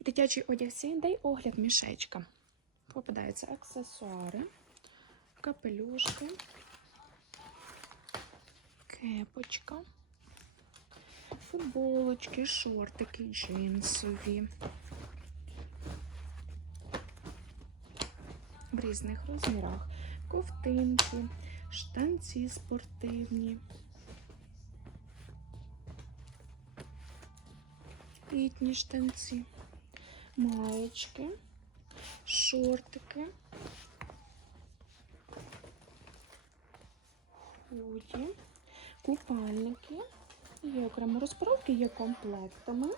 Дитячий одяг Сіндей, огляд мішечка. Попадаються аксесуари, капелюшки, кепочка, футболочки, шортики, джинсові. В різних розмірах. Ковтинки, штанці спортивні. Літні штанці, маєчки, шортики, худі, купальники. Є окремо розпаровки, є комплектами.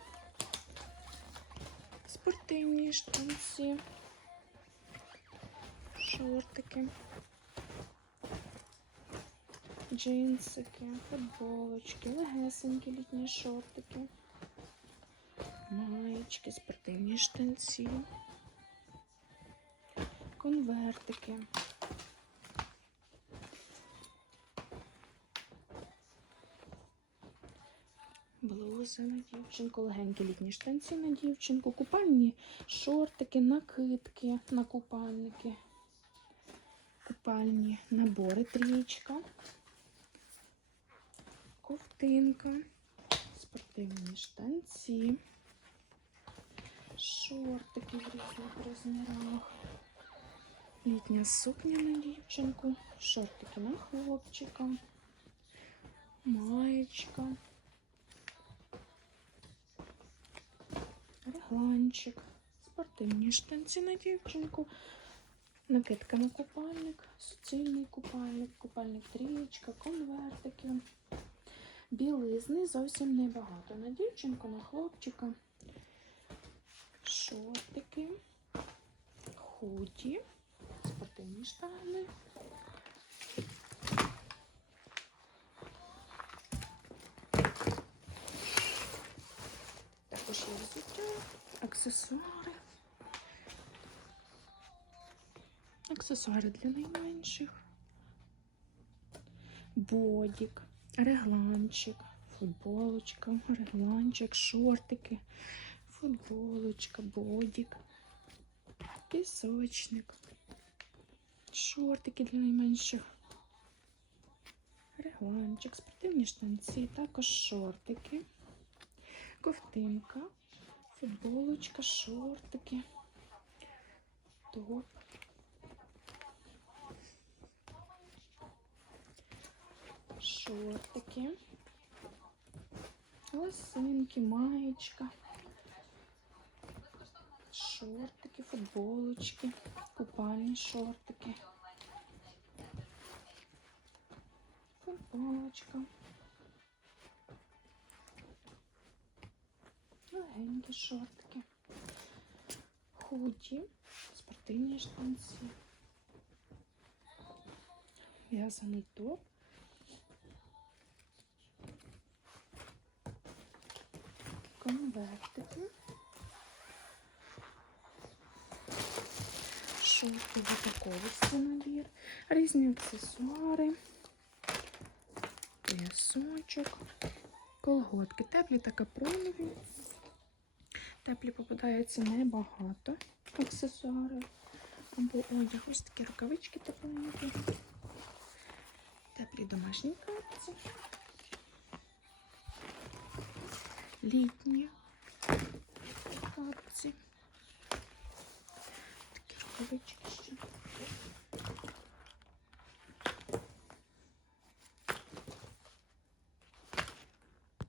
Спортивні штанці, шортики, джинсики, футболочки, легесенькі літні шортики. Маєчки, спортивні штанці, конвертики. Блузи на дівчинку, легенькі літні штанці на дівчинку, купальні шортики, накидки на купальники, купальні набори трічка, ковтинка, спортивні штанці шортики в різних розмірах, літня сукня на дівчинку, шортики на хлопчика, маєчка, регланчик, спортивні штанці на дівчинку, накидка на купальник, суцільний купальник, купальник трієчка, конвертики. Білизни зовсім небагато на дівчинку, на хлопчика шортики, худі, спортивні штани. Також є взуття, аксесуари. Аксесуари для найменших. Бодік, регланчик, футболочка, регланчик, шортики футболочка, бодік, пісочник, шортики для найменших, регланчик, спортивні штанці, також шортики, ковтинка, футболочка, шортики, топ. Шортики, лосинки, маєчка шортики, футболочки, купальні шортики, футболочка, легенькі шортики, худі, спортивні штанці, в'язаний топ. Конвертики. Шовки упаковочці набір, різні аксесуари, п'ясочок, колготки. Теплі та капронові. Теплі попадається небагато аксесуарів або одяг. Ось такі рукавички тепленькі. Теплі домашні капці. Літні капці рукавички ще.